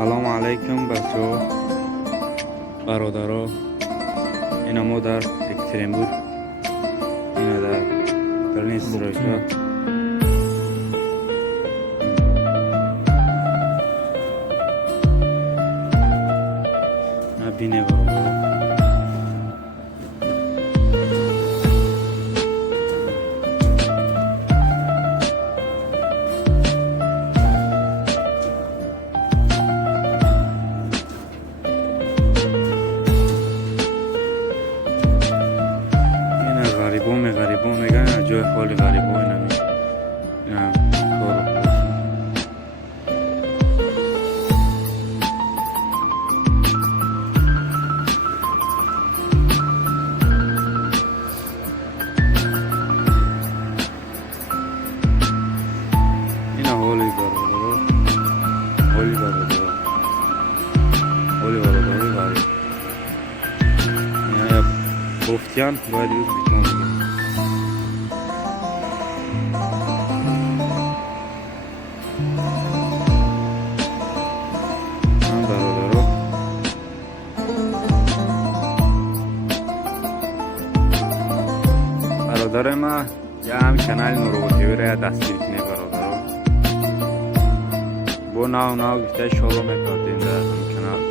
салому алайкум бачаҳо, бародаро. Ина мо дар Екатеринбург, ина дар Берлин стройка. Набине бародаро. غریبان میگن جای خالی غریبان نمی کارو اینا حالی برادرها، حالی برادرها، حالی برادرهای غریب. اینا یا گفتیان باید روز بیتون بگیم. برادر ما یا هم کانال نوروتیوی را دستگیر کنه برادرها. با ناو گفته شروع میکردیم در هم کانال.